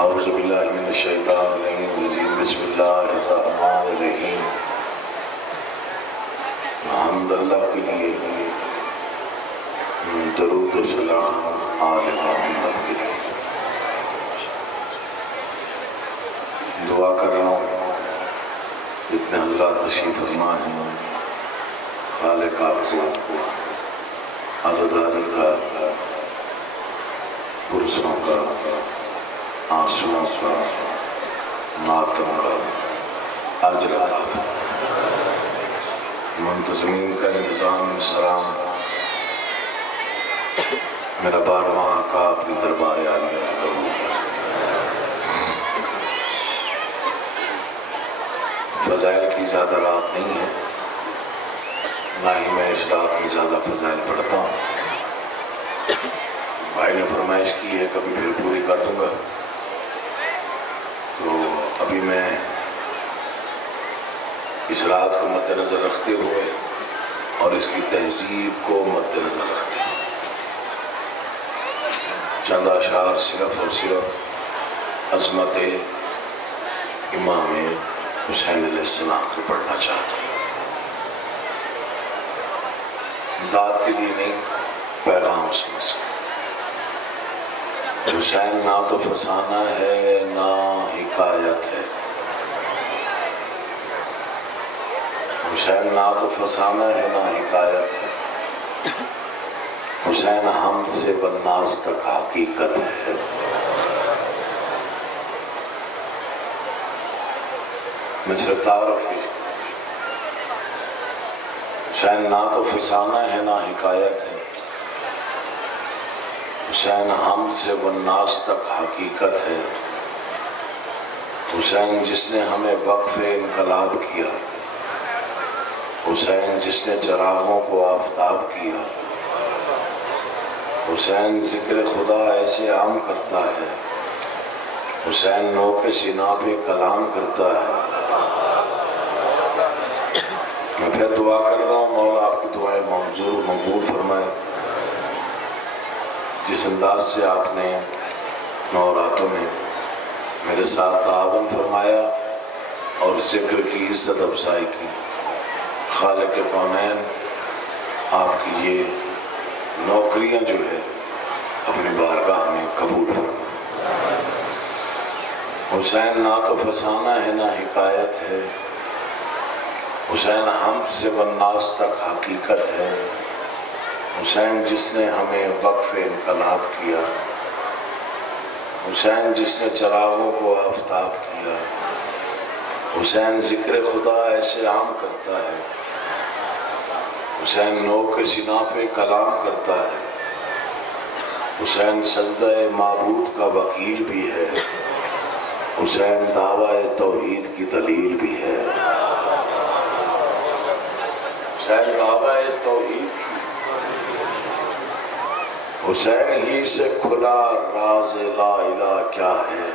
اعوذ باللہ من الشیطان الرجیم بسم اللہ الرحمن الرحیم حمد اللہ کے لیے، درود و سلام آل محمد کے لیے۔ دعا کر رہا ہوں جتنے حضرات تشریف فرما ہیں، خالق آپ کو عزاداری کا، پرسوں کا، آنسوؤں کا، ماتم کا اجر عطا فرمائے۔ منتظمین کا انتظام سلام میرا بارواں کا اپنی دربار عالیہ میں قبول کرے۔ فضائل کی زیادہ رات نہیں ہے، نہ ہی میں اس رات میں زیادہ فضائل پڑھتا ہوں۔ بھائی نے فرمائش کی ہے کبھی پھر پوری کر دوں گا، تو ابھی میں اس رات کو مد نظر رکھتے ہوئے اور اس کی تہذیب کو مد نظر رکھتے ہوئے چند اشعار صرف اور صرف عظمت امام حسین علیہ السلام کو پڑھنا چاہتا ہوں۔ داد کے لیے نہیں، پیغام سمجھ کر۔ حسین نہ تو فسانہ ہے نہ حکایت ہے، حسین نہ تو فسانہ ہے نہ حکایت ہے، حسین حمد سے بالناس تک حقیقت ہے۔ میں صرف تعارف کی، حسین نہ تو فسانہ ہے نہ حکایت ہے، حسین حمد سے بالناس تک حقیقت ہے، حسین جس نے ہمیں وقف انقلاب کیا، حسین جس نے چراغوں کو آفتاب کیا، حسین ذکر خدا ایسے عام کرتا ہے، حسین نوک سینہ پہ کلام کرتا ہے۔ میں پھر دعا کر رہا ہوں، مولا آپ کی دعائیں منظور مقبول فرمائے۔ جس انداز سے آپ نے نو راتوں میں میرے ساتھ تعاون فرمایا اور ذکر کی عزت افزائی کی، خالق کونین آپ کی یہ نوکریاں جو ہے اپنی بارگاہ میں قبول فرمائے۔ حسین نہ تو فسانہ ہے نہ حکایت ہے، حسین حمد سے بالناس تک حقیقت ہے، حسین جس نے ہمیں وقف انقلاب کیا، حسین جس نے چراغوں کو آفتاب کیا، حسین ذکر خدا ایسے عام کرتا ہے، حسین نوک سینہ پہ کلام کرتا ہے، حسین سجدہ معبود کا وکیل بھی ہے، حسین دعویٰ توحید کی دلیل بھی ہے، حسین دعویٰ توحید کی، حسین ہی سے کھلا راز لا الہ کیا ہے،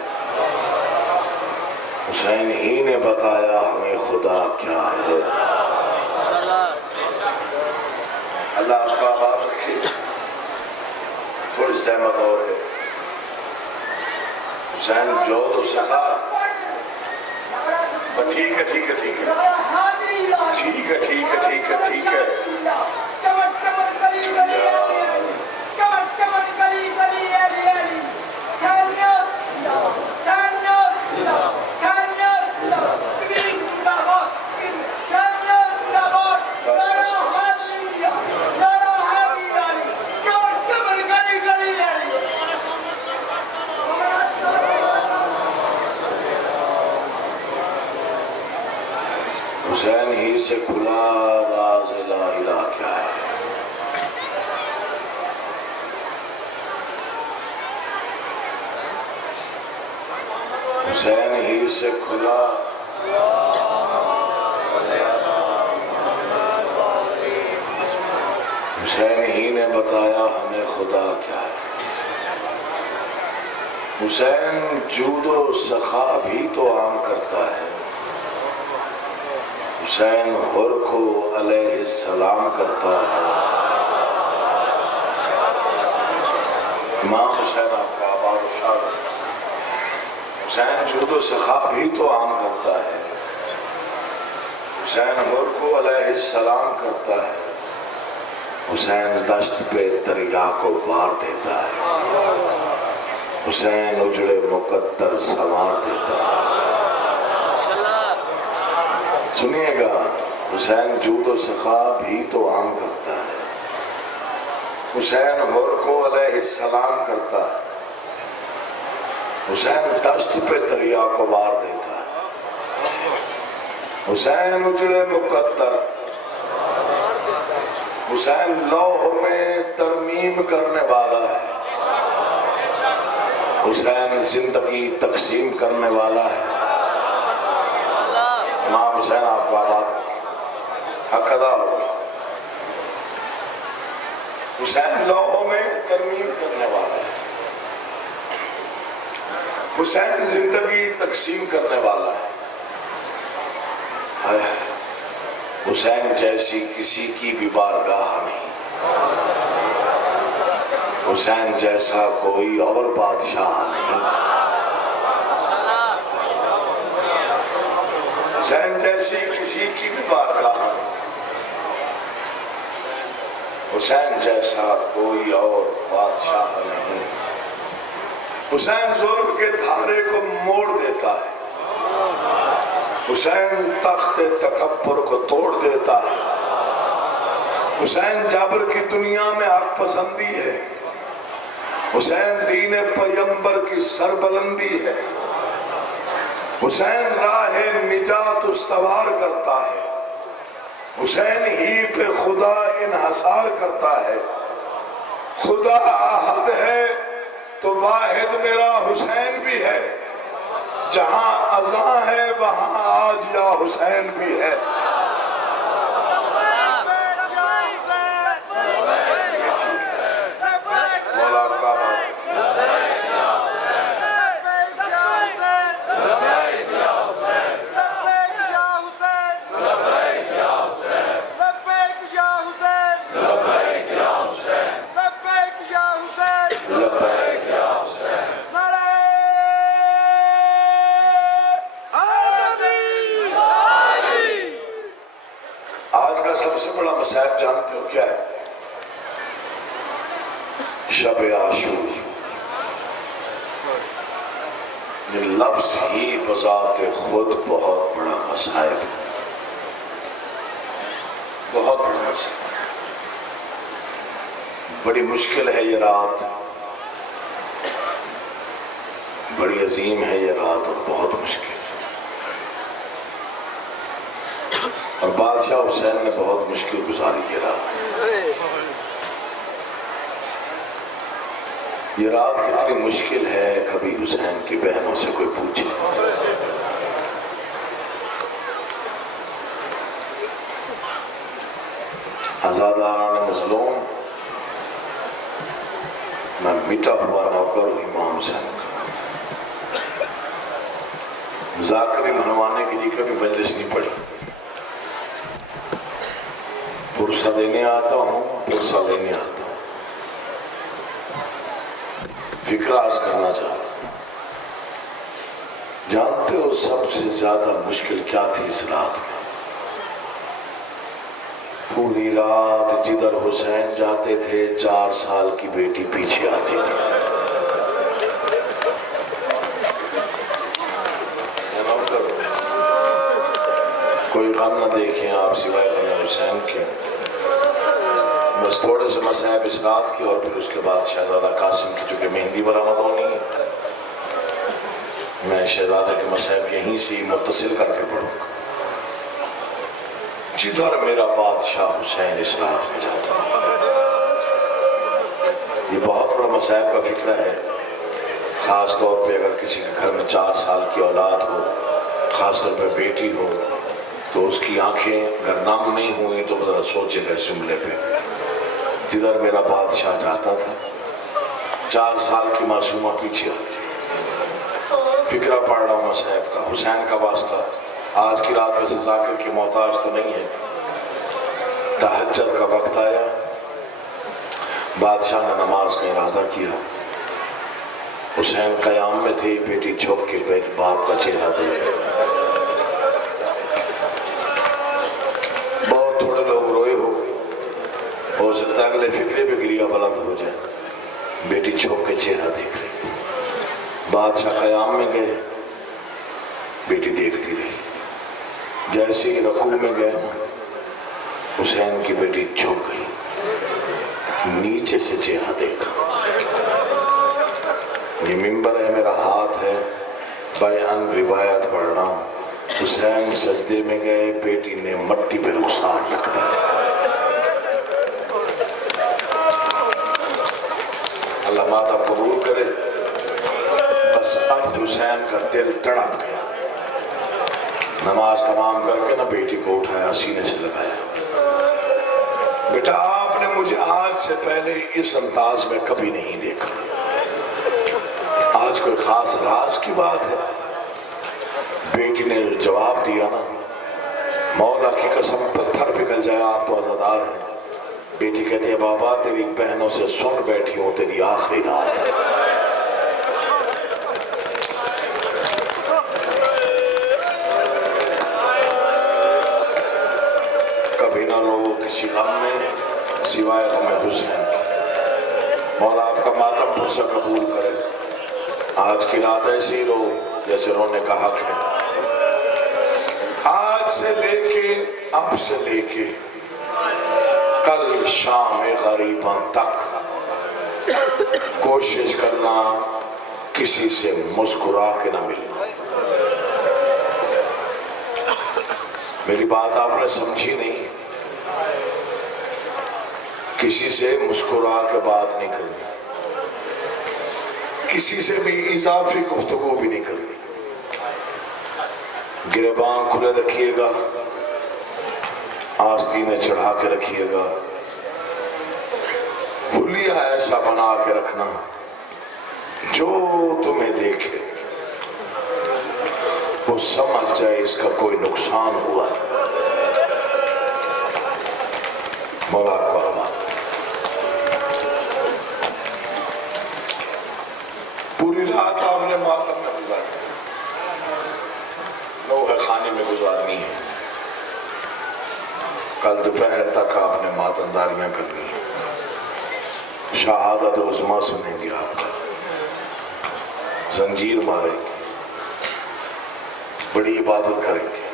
حسین ہی نے بتایا ہمیں خدا کیا ہے۔ اللہ آپ کا آباد رکھے۔ تھوڑی زحمت اور ہے، حسین جود و سخا، ٹھیک ہے ٹھیک ہے ٹھیک ہے ٹھیک ہے ٹھیک ہے ٹھیک ہے ٹھیک ہے۔ حسین ہی سے کھلا راز لا الہ کیا ہے، حسین ہی سے کھلا حسین ہی نے بتایا ہمیں خدا کیا ہے۔ حسین جود و سخا بھی تو عام کرتا ہے، حسین حر کو علیہ السلام کرتا ہے۔ امام حسین آپ کا آباد و شاد حسین جود و سخا بھی تو عام کرتا ہے، حسین حر کو علیہ السلام کرتا ہے، حسین دشت پہ دریا کو وار دیتا ہے، حسین اجڑے مقدر سنوار دیتا ہے۔ سنیے گا، حسین جود و سخا بھی تو عام کرتا ہے، حسین حر کو علیہ السلام کرتا ہے، حسین دشت پہ دریا کو وار دیتا ہے، حسین اجڑے مقدر، حسین لوح میں ترمیم کرنے والا ہے، حسین زندگی تقسیم کرنے والا ہے۔ امام حسین آپ کو آباد حق ادا ہوگا۔ حسین لوحوں میں ترمیم کرنے والا ہے، حسین زندگی تقسیم کرنے والا ہے۔ حسین جیسی کسی کی بھی بارگاہ نہیں، حسین جیسا کوئی اور بادشاہ نہیں، حسین جیسی کسی کی بھی بارگاہ نہیں، حسین جیسا کوئی اور بادشاہ نہیں۔ حسین ظلم کے دھارے کو موڑ دیتا ہے، حسین تخت تکبر کو توڑ دیتا ہے، حسین جابر کی دنیا میں حق پسندی ہے، حسین دین پیغمبر کی سربلندی ہے، حسین راہ نجات استوار کرتا ہے، حسین ہی پہ خدا انحصار کرتا ہے۔ خدا احد ہے تو واحد میرا حسین بھی ہے، جہاں اذاں ہے وہاں آج یا حسین بھی ہے۔ سب سے بڑا مصائب جانتے ہو کیا ہے؟ شب عاشور۔ یہ لفظ ہی بذات خود بہت بڑا مصائب ہے، بہت بڑا مصائب، بڑی مشکل ہے یہ رات، بڑی عظیم ہے یہ رات اور بہت مشکل، اور بادشاہ حسین نے بہت مشکل گزاری یہ رات۔ یہ رات کتنی مشکل ہے کبھی حسین کی بہنوں سے کوئی پوچھے۔ آزاداران مظلوم، میں مٹا ہوا نوکر ہوں امام حسین کا، ذاکری منوانے کے لیے کبھی مجلس نہیں پڑھی، پرسہ دینے آتا ہوں، پرسہ لینے آتا ہوں، فکر عرض کرنا چاہتا ہوں۔ جانتے ہو سب سے زیادہ مشکل کیا تھی اس رات میں؟ پوری رات جدھر حسین جاتے تھے 4 سال کی بیٹی پیچھے آتی تھی۔ کوئی غم نہ دیکھیں آپ سوائے غم حسین کے۔ بس تھوڑے سے مسائب اس رات کی اور پھر اس کے بعد شہزادہ قاسم کی چونکہ مہندی برآمد ہونی ہے، میں شہزادہ کے مسائب یہیں سے متصل کر کے پڑھوں گا۔ جدھر میرا بادشاہ حسین اس رات میں جاتا ہے، یہ بہت بڑا مسائب کا فکر ہے، خاص طور پہ اگر کسی کے گھر میں 4 سال کی اولاد ہو، خاص طور پہ بیٹی ہو، تو اس کی آنکھیں اگر نم نہیں ہوئی تو ذرا سوچے گا اس جملے پہ، جدھر میرا بادشاہ جاتا تھا 4 سال کی معصومہ پیچھے آتی تھی۔ فکرہ پڑھ رہا ہوں مسائب کا، حسین کا واسطہ۔ آج کی رات ویسے ذاکر کی محتاج تو نہیں ہے، تہجد کا وقت آیا، بادشاہ نے نماز کا ارادہ کیا، حسین قیام میں تھے، بیٹی جھک کے باپ کا چہرہ دیکھ رہی۔ بہت تھوڑے لوگ روئے ہو سکتا ہے اگلے فکرے پہ گریا بلند ہو جائے۔ بیٹی جھک کے چہرہ دیکھ رہی تھی۔ بادشاہ قیام میں گئے، بیٹی دیکھتی رہی۔ جیسے ہی رکوع میں گئے حسین کی بیٹی جھک گئی، نیچے سے چہرہ دیکھا۔ یہ منبر ہے، میرا ہاتھ ہے، بیان روایت پڑھ رہا ہوں۔ حسین سجدے میں گئے، بیٹی نے مٹی پہ رخسار رکھ دی۔ اللہ ماتم قبول کرے۔ بس اب حسین کا دل تڑپ گیا۔ نماز تمام کر کے بیٹی کو اٹھایا، سینے سے لگایا۔ بیٹا آپ نے مجھے آج سے پہلے اس انداز میں کبھی نہیں دیکھا، آج کوئی خاص راز کی بات ہے؟ بیٹی نے جواب دیا نا، مولا کی قسم پتھر پگھل جائے، آپ تو عزادار ہیں۔ بیٹی کہتی ہے بابا تیری بہنوں سے سن بیٹھی ہوں، تیری آخری رات ہے۔ کبھی نہ رو کسی غم میں سوائے غم حسین کی۔ مولا آپ کا ماتم پرسہ قبول کرے۔ آج کی رات ایسی رو جیسے رونے کا حق ہے۔ آج سے لے کے اب سے لے کے کل شام غریباں تک کوشش کرنا کسی سے مسکرا کے نہ ملنا۔ میری بات آپ نے سمجھی نہیں؟ کسی سے مسکرا کے بات نہیں کرنی، کسی سے بھی اضافی گفتگو بھی نہیں کرنی۔ گریبان کھلے رکھیے گا، آستینیں چڑھا کے رکھیے گا، بھولیا ایسا بنا کے رکھنا جو تمہیں دیکھے وہ سمجھ جائے اس کا کوئی نقصان ہوا ہے۔ مولا کو آباد۔ پوری رات آپ نے ماتم میں گزاری، نوحہ خانے میں گزارنی ہے۔ کل دوپہر تک آپ نے ماتمداریاں کرنی ہیں۔ شہادت عظمیٰ سنیں گے آپ کا، زنجیر ماریں گے، بڑی عبادت کریں گے۔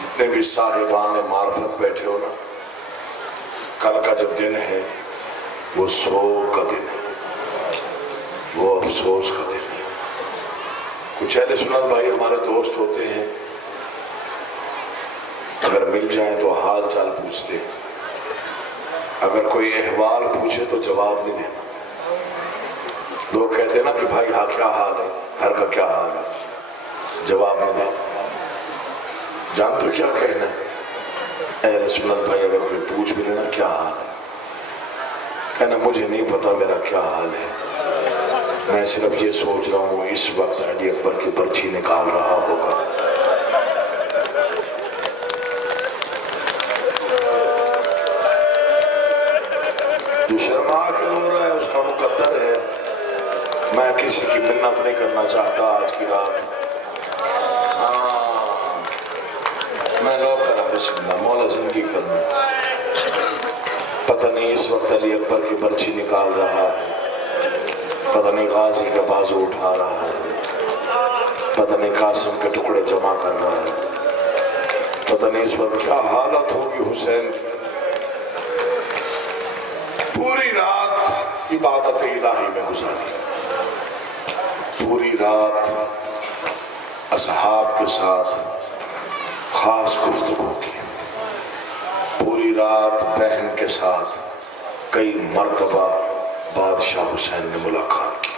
جتنے بھی صاحبان معرفت بیٹھے ہو نا، کل کا جو دن ہے وہ سوگ کا دن ہے، وہ افسوس کا دن ہے۔ کچھ اہل سنت بھائی ہمارے دوست ہوتے ہیں، اگر مل جائیں تو حال چال پوچھتے ہیں، اگر کوئی احوال پوچھے تو جواب نہیں دینا۔ لوگ کہتے ہیں نا کہ بھائی ہاں کیا حال ہے، گھر کا کیا حال ہے، جواب نہیں دینا۔ جان تو کیا کہنا ہے؟ اہل سنت بھائی اگر کوئی پوچھ بھی لینا کیا حال ہے، کہنا مجھے نہیں پتا میرا کیا حال ہے، میں صرف یہ سوچ رہا ہوں اس وقت علی اکبر کی برچھی نکال رہا ہوگا۔ جو شرما کے رو رہا ہے اس کا مقدر ہے۔ میں کسی کی منت نہیں کرنا چاہتا آج کی رات۔ میں لوگ کرا بسم اللہ، مولا زندگی کرنا۔ پتہ نہیں اس وقت علی اکبر کی برچھی نکال رہا ہے، پتہ نہیں غازی کا بازو اٹھا رہا ہے، پتہ نہیں قاسم کے ٹکڑے جمع کر رہا ہے، پتہ نہیں اس وقت کیا حالت ہوگی حسین کی۔ پوری رات عبادت الہی میں گزاری، پوری رات اصحاب کے ساتھ خاص گفتگو کی، پوری رات بہن کے ساتھ کئی مرتبہ بادشاہ حسین نے ملاقات کی،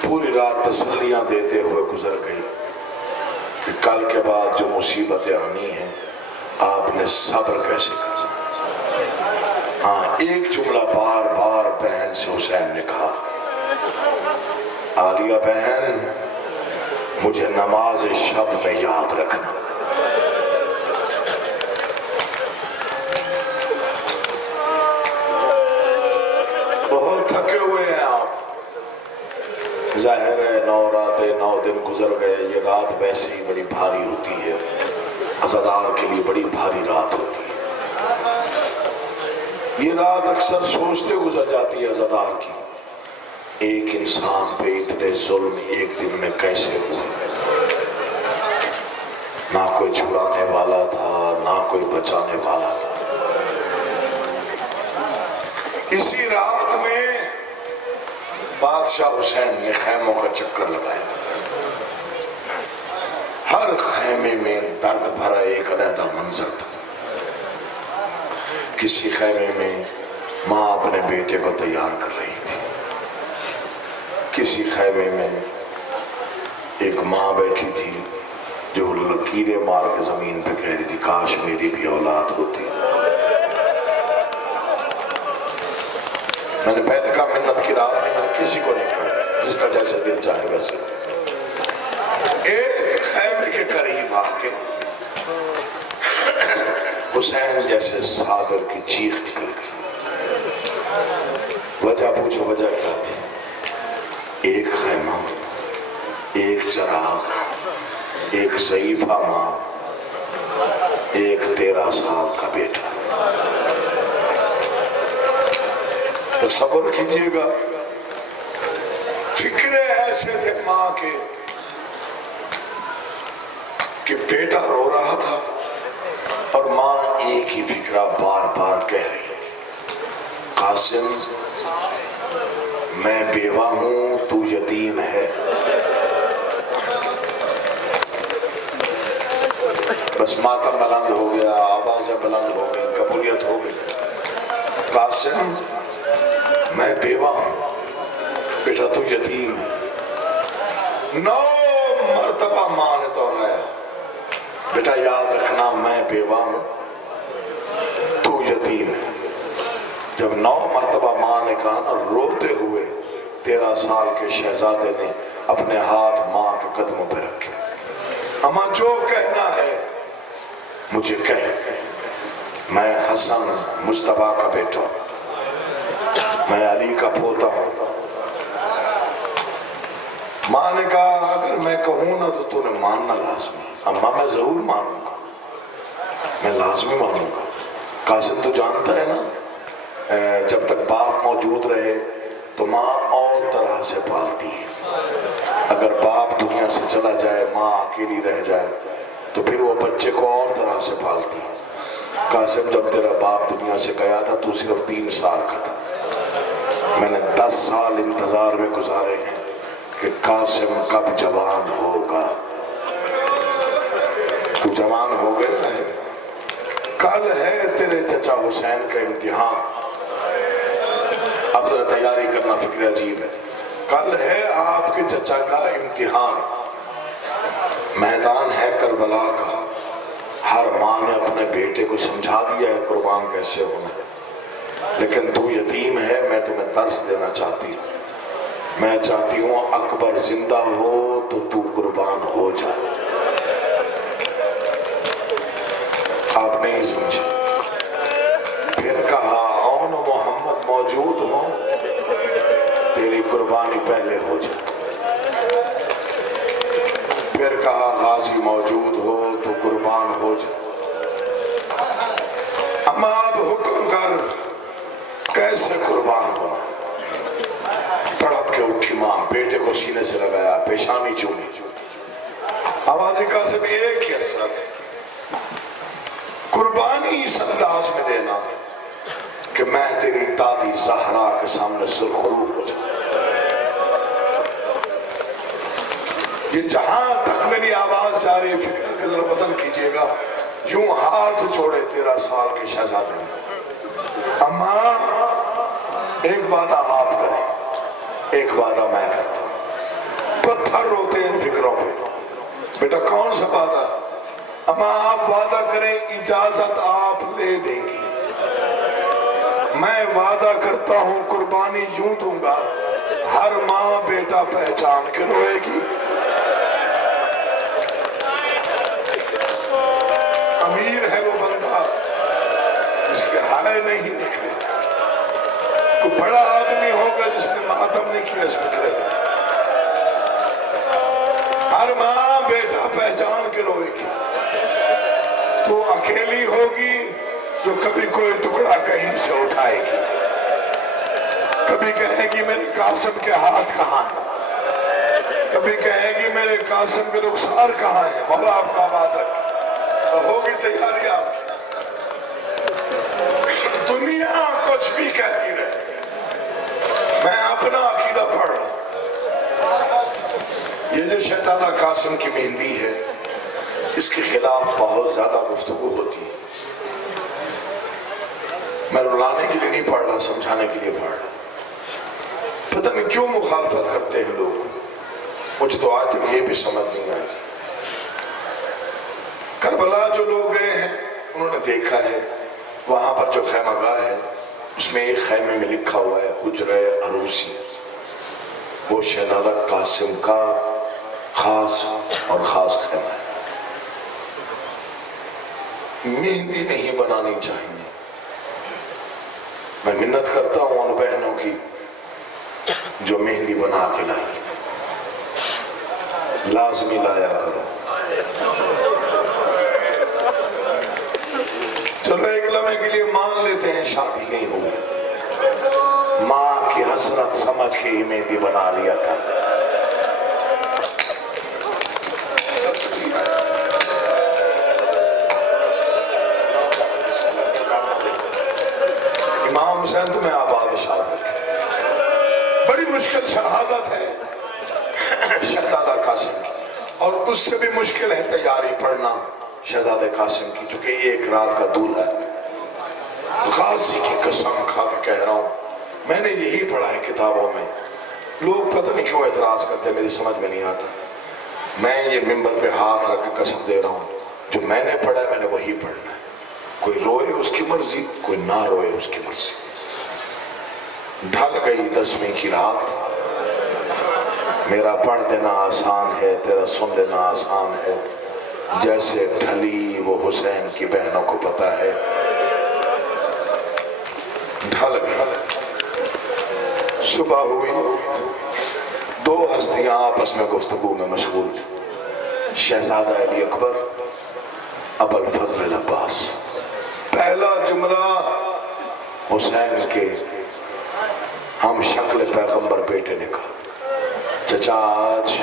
پوری رات تسلیاں دیتے ہوئے گزر گئی کہ کل کے بعد جو مصیبتیں آنی ہیں آپ نے صبر کیسے کرنا۔ ہاں ایک جملہ بار بار بہن سے حسین نے کہا، عالیہ بہن مجھے نماز شب میں یاد رکھنا۔ بہت تڑپے ہوئے ہیں آپ. ظاہر ہے 9 راتیں 9 دن گزر گئے. یہ رات ویسے ہی بڑی بھاری ہوتی ہے, عزادار کے لیے بڑی بھاری رات ہوتی ہے. یہ رات اکثر سوچتے گزر جاتی ہے عزادار کی, ایک انسان پہ اتنے ظلم ایک دن میں کیسے ہوئے. نہ کوئی چھڑانے والا تھا, نہ کوئی بچانے والا تھا. اسی رات میں بادشاہ حسین نے خیموں کا چکر لگایا. ہر خیمے میں درد بھرا ایک علیحدہ منظر تھا. کسی خیمے میں ماں اپنے بیٹے کو تیار کر رہی تھی. کسی خیمے میں ایک ماں بیٹھی تھی جو لکیریں مار کے زمین پہ کہہ رہی تھی کاش میری بھی اولاد ہوتی. میں نے پہلے کہا منت کی رات میں, میں نے کسی کو نہیں کہا, جس کا جیسے دل چاہے ویسے. ایک خیمے کے قریب آ کے حسین جیسے صابر کی چیخ نکل گئی. وجہ پوچھو وجہ کیا تھی؟ ایک خیمہ, ایک چراغ, ایک ضعیفہ ماں, ایک 13 سال کا بیٹا. تصور کیجئے گا, فکرے ایسے تھے ماں کے کہ بیٹا رو رہا تھا اور ماں ایک ہی فکرہ بار بار کہہ رہی تھی, قاسم میں بیوہ ہوں, تو یتیم ہے. بس ماتم بلند ہو گیا, آوازیں بلند ہو گئی, قبولیت ہو گئی. قاسم میں بیوہ ہوں, بیٹا تو یتیم ہے. 9 مرتبہ ماں نے دہرایا, بیٹا یاد رکھنا میں بیوہ ہوں, تو یتیم ہے. جب 9 مرتبہ ماں نے کہا نا, روتے ہوئے 13 سال کے شہزادے نے اپنے ہاتھ ماں کے قدموں پہ رکھے. اماں جو کہنا ہے مجھے کہہ, میں حسن مصطفیٰ کا بیٹا ہوں, میں علی کا پوتا ہوں. ماں نے کہا اگر میں کہوں نا تو نے ماننا لازمی. اماں میں ضرور مانوں گا, میں لازمی مانوں گا. قاسم تو جانتا ہے نا, جب تک باپ موجود رہے تو ماں اور طرح سے پالتی ہے. اگر باپ دنیا سے چلا جائے, ماں اکیلی رہ جائے, تو پھر وہ بچے کو اور طرح سے پالتی ہے. قاسم جب تیرا باپ دنیا سے گیا تھا تو صرف 3 سال کا تھا. میں نے 10 سال انتظار میں گزارے ہیں کہ قاسم کب جوان ہوگا. تو جوان ہو گیا ہے. کل ہے تیرے چچا حسین کا امتحان. اب ذرا تیاری کرنا, فکر عجیب ہے. کل ہے آپ کے چچا کا امتحان. میدان ہے کربلا کا. ہر ماں نے اپنے بیٹے کو سمجھا دیا ہے قربان کیسے ہونا, لیکن تو یتیم ہے. میں تمہیں درس دینا چاہتی ہوں. میں چاہتی ہوں اکبر زندہ ہو تو قربان ہو جائے. آپ نہیں سمجھے. پھر کہا اون محمد موجود ہو, تیری قربانی پہلے ہو جائے. پھر کہا غازی موجود ہو تو قربان ہو جائے. اما اب حکم کر کیسے قربان ہونا. تڑپ کے اٹھی ماں, بیٹے کو سینے سے لگایا, پیشانی چومی. آواز قاسم ایک ہی حسرت ہے, قربانی اس انداز میں دینا کہ میں تیری دادی زہرا کے سامنے سرخرو ہو جاؤں. یہ جہاں تک میری آواز جاری, فکر کے ذرا پسند کیجئے گا. یوں ہاتھ جوڑے 13 سال کے شہزادے نے. اماں ایک وعدہ آپ کریں, ایک وعدہ میں کرتا ہوں. پتھر روتے ان فکروں پہ. بیٹا کون سا وعدہ؟ اماں آپ وعدہ کریں اجازت آپ لے دیں گی. میں وعدہ کرتا ہوں قربانی یوں دوں گا, ہر ماں بیٹا پہچان کے روئے گی. امیر ہے وہ بندہ جس کے ہائے نہیں نکلے. کوئی بڑا آدمی ہوگا جس نے ماتم نہیں کیا اس فکرے میں. ہر ماں بیٹا پہچان کے روئے گی. تو اکیلی ہوگی جو کبھی کوئی ٹکڑا کہیں سے اٹھائے گی. کبھی کہے گی میرے قاسم کے ہاتھ کہاں ہیں, کبھی کہے گی میرے قاسم کے رخسار کہاں ہیں. مولا آپ کا آباد رکھے. ہوگی تیاری آپ کی. دنیا کچھ بھی کہتی رہے, میں اپنا عقیدہ پڑھ رہا ہوں. یہ جو شہزادہ قاسم کی مہندی ہے, اس کے خلاف بہت زیادہ گفتگو ہوتی ہے. میں رلانے کے لیے نہیں پڑھ رہا, سمجھانے کے لیے پڑھ رہا. پتہ نہیں کیوں مخالفت کرتے ہیں لوگ, مجھے تو آج تک یہ بھی سمجھ نہیں آئی. کربلا جو لوگ گئے ہیں انہوں نے دیکھا ہے, وہاں پر جو خیمہ گاہ ہے اس میں ایک خیمے میں لکھا ہوا ہے حجرہ عروسی. وہ شہزادہ قاسم کا خاص اور خاص خیمہ ہے. مہندی نہیں بنانی چاہیے. میں منت کرتا ہوں ان بہنوں کی جو مہندی بنا کے لائی, لازمی لایا کرو. چلو ایک لمحے کے لیے مان لیتے ہیں شادی نہیں ہوئی, ماں کی حسرت سمجھ کے ہی مہندی بنا لیا کر. امام حسین تمہیں آباد شاد رکھے. بڑی مشکل شہادت ہے شہزادہ قاسم کی, اور اس سے بھی مشکل ہے تیاری پڑھنا شہزادہ قاسم کی, چونکہ ایک رات کا دول ہے. غازی کی قسم کھا کے کہہ رہا ہوں, میں نے یہی پڑھا ہے کتابوں میں. لوگ پتہ نہیں کیوں اعتراض کرتے, میری سمجھ میں نہیں آتا. میں یہ ممبر پہ ہاتھ رکھ کے قسم دے رہا ہوں, جو میں نے پڑھا ہے میں نے وہی پڑھنا ہے. کوئی روئے اس کی مرضی, کوئی نہ روئے اس کی مرضی. ڈھل گئی 10ویں کی رات, میرا پڑھ دینا آسان ہے, تیرا سن لینا آسان ہے. جیسے ڈھلی وہ حسین کی بہنوں کو پتہ ہے. ڈھل گئی, صبح ہوئی, دو ہستیاں آپس میں گفتگو میں مشغول تھیں. شہزادہ علی اکبر, ابو الفضل عباس. پہلا جملہ حسین کے ہم شکل پیغمبر بیٹے نے کہا, چچا آج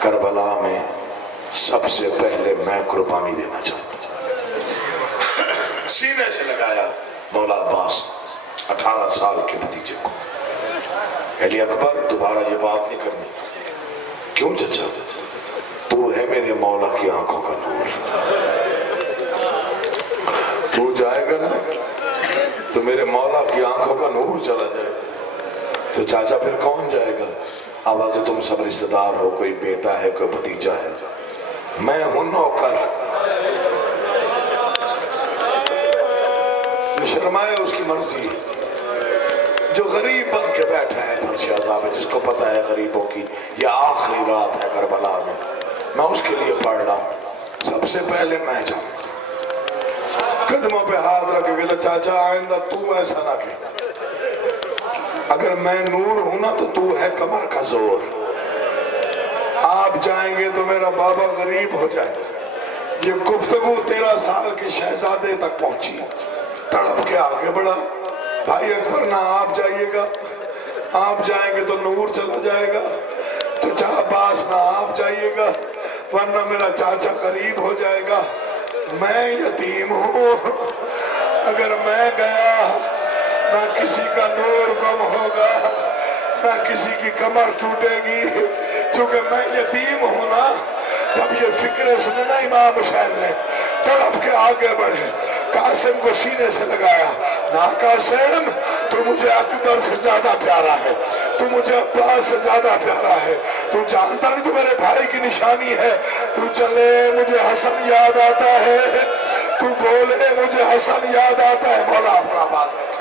کربلا میں سب سے پہلے میں قربانی دینا چاہتا ہوں. سینے سے لگایا مولا عباس 18 سال کے بھتیجے کو. علی اکبر دوبارہ یہ بات نہیں کرنی. کیوں چچا, تو ہے میرے مولا کی آنکھوں کا نور. تو جائے گا نا تو میرے مولا کی آنکھوں کا نور چلا جائے گا, تو چاچا پھر کون جائے گا؟ آواز تم سب رشتہ دار ہو, کوئی بیٹا ہے کوئی بھتیجا ہے, میں ہوں نوکر. جو شرمائے اس کی مرضی. جو غریب بن کے بیٹھا ہے فرش عذاب, جس کو پتہ ہے غریبوں کی یہ آخری رات ہے کربلا میں اس کے لیے پڑھ رہا ہوں. سب سے پہلے میں جاؤں, قدموں پہ ہاتھ رکھ کے کہتا چاچا آئندہ تو ایسا نہ کہ, اگر میں نور ہوں نا تو ہے کمر کا زور. آپ جائیں گے تو میرا بابا غریب ہو جائے گا. یہ گفتگو 13 سال کے شہزادے تک پہنچی. تڑپ کے آگے بڑھا, بھائی اکبر نہ آپ جائیے گا, آپ جائیں گے تو نور چلا جائے گا. چچا عباس نہ آپ جائیے گا, ورنہ میرا چاچا غریب ہو جائے گا. میں یتیم ہوں, اگر میں گیا نہ کسی کا نور گم ہوگا, نہ کسی کی کمر ٹوٹے گی, چونکہ میں یتیم ہوں نا. جب یہ فکریں سنے نا امام حسین نے, تڑپ کے آگے بڑھے, قاسم کو سینے سے لگایا. نا قاسم, تو مجھے اکبر سے زیادہ پیارا ہے, تو مجھے عباس سے زیادہ پیارا ہے, تو جانتا نہیں تو میرے بھائی کی نشانی ہے. تو چلے مجھے حسن یاد آتا ہے, تو بولے مجھے حسن یاد آتا ہے. مولا آپ کا آباد رکھے.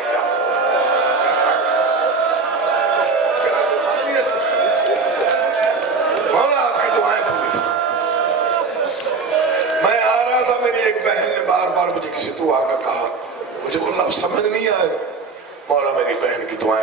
مولا آپ کی دعائیں پوری فرمائے. میں آ رہا تھا, میری ایک بہن نے بار بار مجھے کسی دعا کا کہا, مجھے وہ لفظ سمجھ نہیں آئے. مولا میری بہن کی دعائیں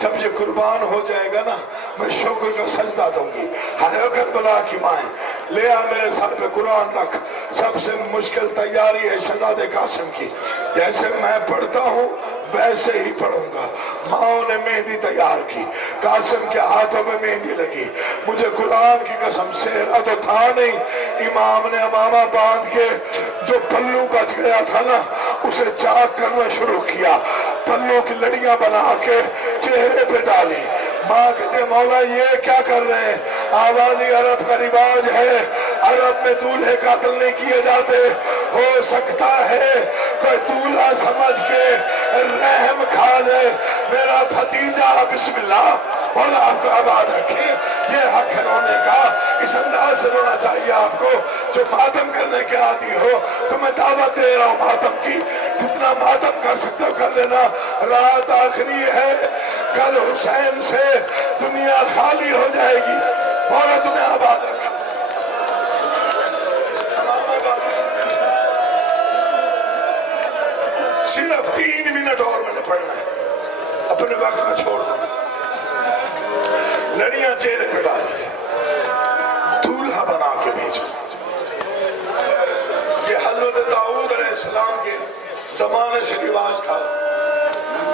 جب یہ قربان ہو جائے گا نا میں شکر کا سجدہ دوں گی. ہائے کربلا کی مائیں لے آ میرے سر پہ قرآن رکھ. سب سے مشکل تیاری ہے شہزادے قاسم کی. جیسے میں پڑھتا ہوں ویسے ہی پڑھوں گا. ماؤں نے مہندی تیار کی, قاسم کے ہاتھوں میں مہندی لگی. مجھے قرآن کی قسم سہرا تو تھا نہیں. امام نے امامہ باندھ کے جو پلو بچ گیا تھا نا اسے چاک کرنا شروع کیا. پلو کی لڑیاں بنا کے چہرے پہ ڈالی. ماں کہتے مولا یہ کیا کر رہے ہیں؟ آوازی عرب کا رواج ہے, عرب میں دولہے قتل نہیں کیے جاتے. ہو سکتا ہے کوئی دولہا سمجھ کے رحم کھا لے. میرا بھتیجا بسم اللہ. مولا آپ کو آباد رکھے. یہ حق ہے رونے کا. اس انداز سے رونا چاہیے آپ کو. جو ماتم کرنے کے عادی ہو تو میں دعوت دے رہا ہوں ماتم کی. جتنا ماتم کر سکتے ہو کر لینا. رات آخری ہے, کل حسین سے دنیا خالی ہو جائے گی. مولا تمہیں آباد رکھے. صرف 3 منٹ اور میں نے پڑھنا ہے, اپنے وقت میں چھوڑ دوں. لڑیاں چہرے پہ ڈالی, دولہا بنا کے بھیجا. یہ حضرت داؤد علیہ السلام کے زمانے سے رواج تھا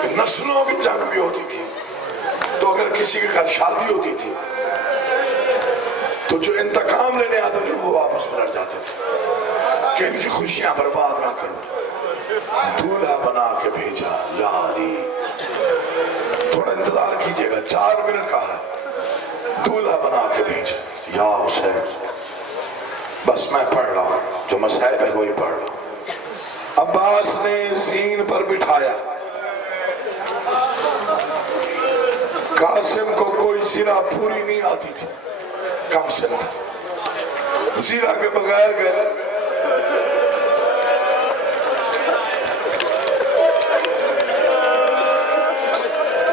کہ نسلوں کی جنگ بھی ہوتی تھی. تو اگر کسی کے گھر شادی ہوتی تھی تو جو انتقام لینے آتے تھے وہ واپس پلٹ جاتے تھے کہ ان کی خوشیاں برباد نہ کرو. دولہا بنا کے بھیجا. یاری تھوڑا انتظار کیجئے گا, 4 منٹ کا ہے. دولہا بنا کے بھیجا. یا حسین بس میں پڑھ رہا ہوں, جو مصحف ہے وہی پڑھ رہا ہوں. عباس نے زین پر بٹھایا. قاسم کو کوئی زیرہ پوری نہیں آتی تھی, کم سن تھا. زیرہ کے بغیر گئے.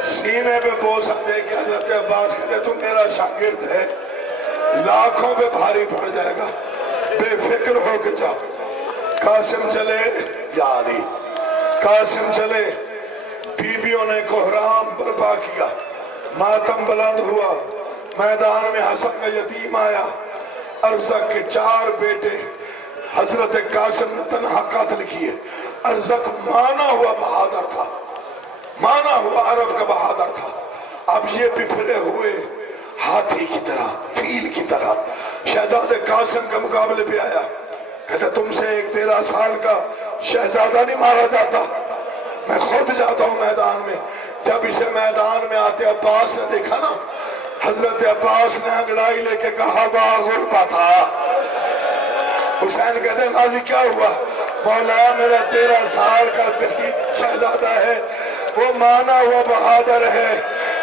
سینے پہ بوسہ دے کے حضرت عباس کہتے تو میرا شاگرد ہے, لاکھوں پہ بھاری پڑ جائے گا, بے فکر ہو کے جا. قاسم چلے. یاری قاسم چلے. بیویوں نے کوہرام برپا کیا. ماتم بلند ہوا. میدان میں حسن کا یتیم آیا. ارزق کے 4 بیٹے حضرت قاسم نے تنہا قتل کیے. ارزق مانا ہوا بہادر تھا, مانا ہوا عرب کا بہادر تھا. اب یہ بپھرے ہوئے ہاتھی کی طرح, فیل کی طرح شہزادے قاسم کے مقابلے پہ آیا. کہتا تم سے ایک 13 سال کا شہزادہ نہیں مارا جاتا, میں خود جاتا ہوں میدان میں. جب اسے میدان میں آتے عباس نے دیکھا نا, حضرت عباس نے انگڑائی لے کے کہا غربا تھا. حسین کہتے ہیں غازی کیا ہوا؟ مولا میرا 13 سال کا بیٹی شہزادہ ہے, وہ مانا ہوا بہادر ہے.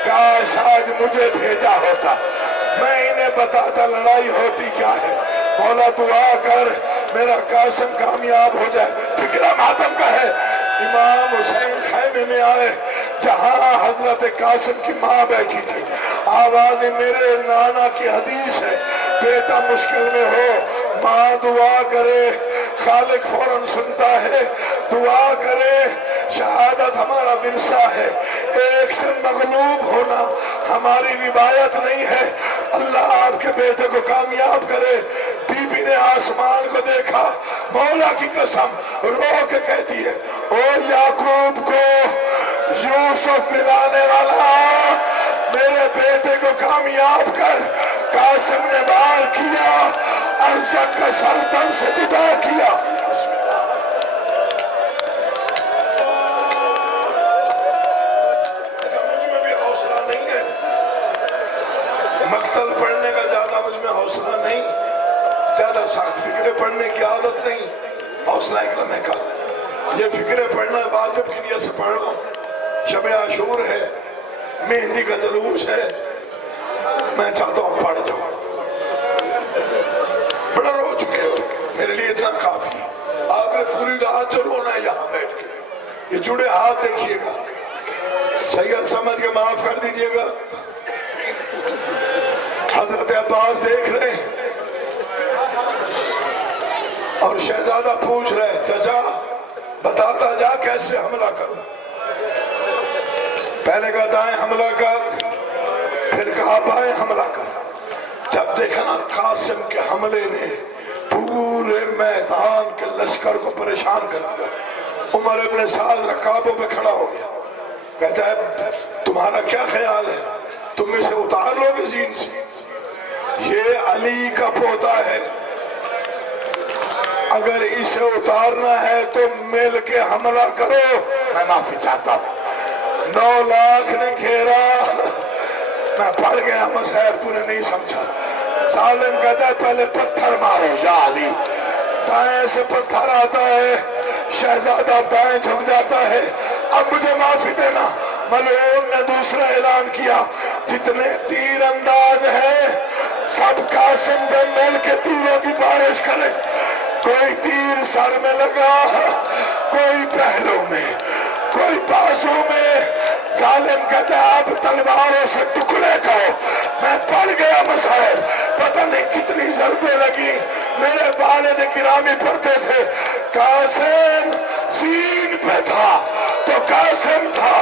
کاش آج مجھے بھیجا ہوتا, میں انہیں بتاتا لڑائی ہوتی کیا ہے. مولا دعا کر میرا قاسم کامیاب ہو جائے. فکرہ ماتم کا ہے. امام حسین خیمے میں آئے جہاں حضرت قاسم کی ماں بیٹھی تھی. آواز میرے نانا کی حدیث ہے, بیٹا مشکل میں ہو ماں دعا کرے, خالق فوراً سنتا ہے. دعا کرے, شہادت ہمارا ورثہ ہے, ایک سے مغلوب ہونا ہماری روایت نہیں ہے. اللہ آپ کے بیٹے کو کامیاب کرے. بی بی نے آسمان کو دیکھا, مولا کی قسم رو کے کہتی ہے او یعقوب کو یوسف ملانے والا میرے بیٹے کو کامیاب کر. قاسم نے وار کیا, ارزق کا سر تن سے جدا کیا. بسم اللہ. مجھ میں بھی حوصلہ نہیں ہے, مقتل پڑھنے کا زیادہ مجھ میں حوصلہ نہیں, زیادہ سخت فکرے پڑھنے کی عادت نہیں. حوصلہ ایک لمحے کا, یہ فکرے پڑھنا واجب کی نیت سے پڑھ رہا ہوں. شب عاشور ہے, مہندی کا جلوس ہے, میں چاہتا ہوں پڑھ جاؤں. بڑا رو چکے ہو, میرے لیے اتنا کافی ہے. آپ نے پوری رات جو رونا ہے یہاں بیٹھ کے, یہ جڑے ہاتھ دیکھیے گا, سید سمجھ کے معاف کر دیجئے گا. حضرت عباس دیکھ رہے ہیں اور شہزادہ پوچھ رہے چچا بتاتا جا کیسے حملہ کروں. پہلے کہا دائیں حملہ کر، پھر کہا بائیں حملہ کر۔ جب دیکھا نا قاسم کے حملے نے پورے میدان کے لشکر کو پریشان کر دیا، عمر ابن سعد رکابوں پہ کھڑا ہو گیا، کہتا ہے تمہارا کیا خیال ہے، تم اسے اتار لو گے زین سے؟ یہ علی کا پوتا ہے، اگر اسے اتارنا ہے تو مل کے حملہ کرو، میں معافی چاہتا ہوں۔ 9 لاکھ نے گھیرا، میں پڑھ گیا مصحف، تو نے نہیں سمجھا۔ ظالم کہتا ہے پہلے پتھر مارو یا علی، دائیں سے پتھر آتا ہے، شہزادہ دائیں جھک جاتا ہے، اب مجھے معافی دینا۔ ملعون نے دوسرا اعلان کیا، جتنے تیر انداز ہیں سب قاسم پہ مل کے تیروں کی بارش کرے، کوئی تیر سر میں لگا، کوئی پہلو میں، کوئی بازو میں۔ ظالم کہتا ہے اب تلواروں سے ٹکڑے کرو، میں پڑھ گیا مسائل، پتہ نہیں کتنی ضربیں لگی، میرے والد گرامی پڑھتے تھے قاسم زین پہ تھا تو قاسم تھا،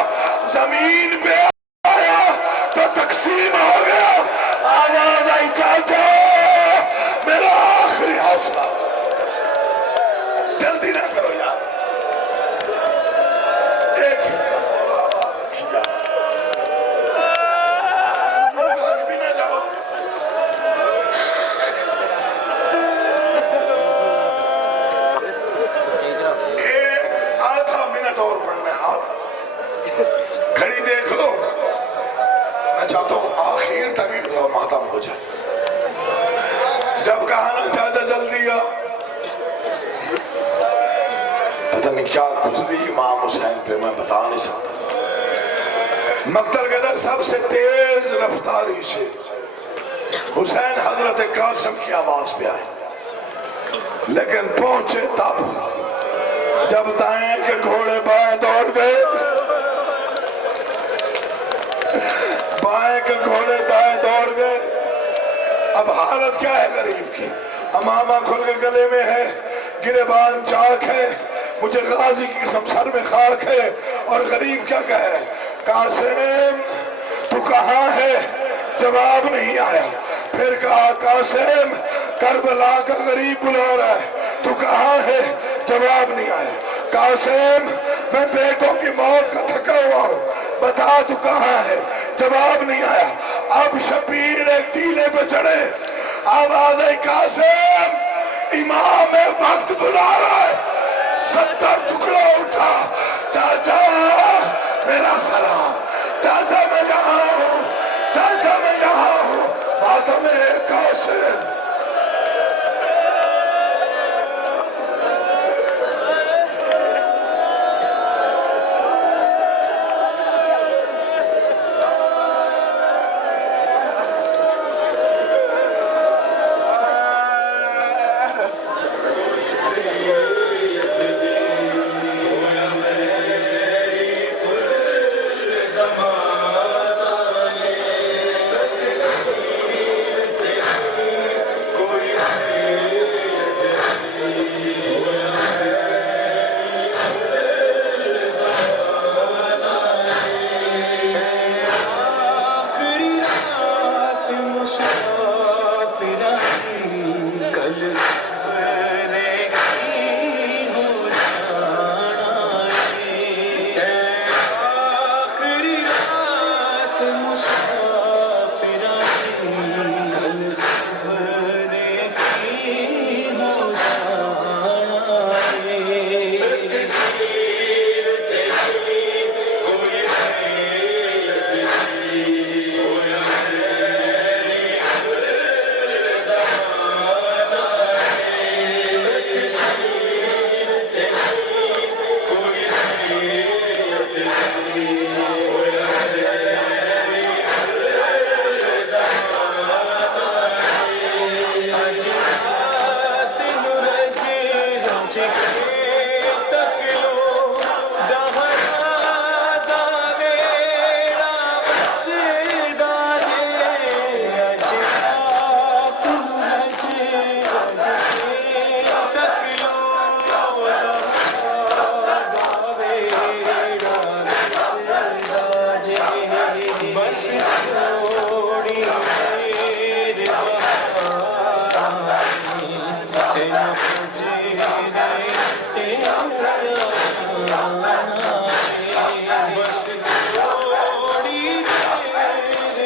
زمین پہ آیا تو تقسیم ہو گیا۔ آواز آئی چاچا میرا آخری حوصلہ، جلدی نہ کرو یار، ایک فکر مولا آباد رکھیا، آگ بھی نہ جاؤ۔ ایک آدھا منٹ اور پڑھنا ہے، آدھا گھڑی دیکھ لو، میں چاہتا ہوں آخر تک ماتم ہو جائے۔ جب کہا نا چاچا جلدی آ، پتہ نہیں کیا گزری امام حسین پہ، میں بتا نہیں سکتا۔ مقتل کہتا سب سے تیز رفتاری سے حسین حضرت قاسم کی آواز پہ آئے، لیکن پہنچے تب جب دائیں کے گھوڑے بائیں دوڑ گئے، بائیں کے گھوڑے دائیں دوڑ گئے۔ اب حالت کیا ہے غریب کی، امامہ کھل کے گلے میں ہے، گریبان چاک ہے، مجھے غازی کی قسم سر میں خاک ہے، اور غریب کیا کہہ رہے ہیں، قاسم تو کہاں ہے؟ جواب نہیں آیا۔ پھر کہا قاسم کربلا کا غریب بلا رہا ہے، تو کہاں ہے؟ جواب نہیں آیا۔ قاسم میں بیٹوں کی موت کا تھکا ہوا ہوں، بتا تو کہاں ہے؟ جواب نہیں آیا۔ اب شبیر ایک ٹیلے پہ چڑھے، آواز آئی قاسم امام وقت بلا رہا ہے۔ 70 ٹکڑا اٹھا، چاچا میرا سلام، چاچا میں یہاں ہوں، چاچا میں یہاں ہوں، ماتم قاسم۔ بس تھوڑی دیر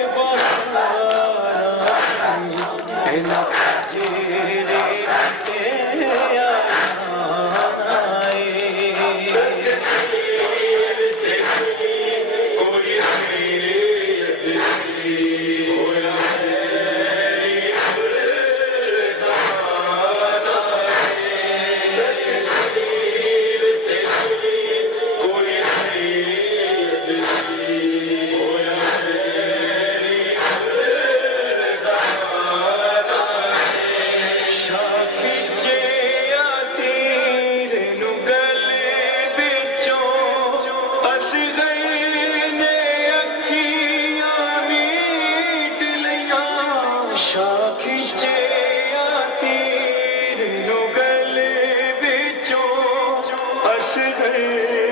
اصغر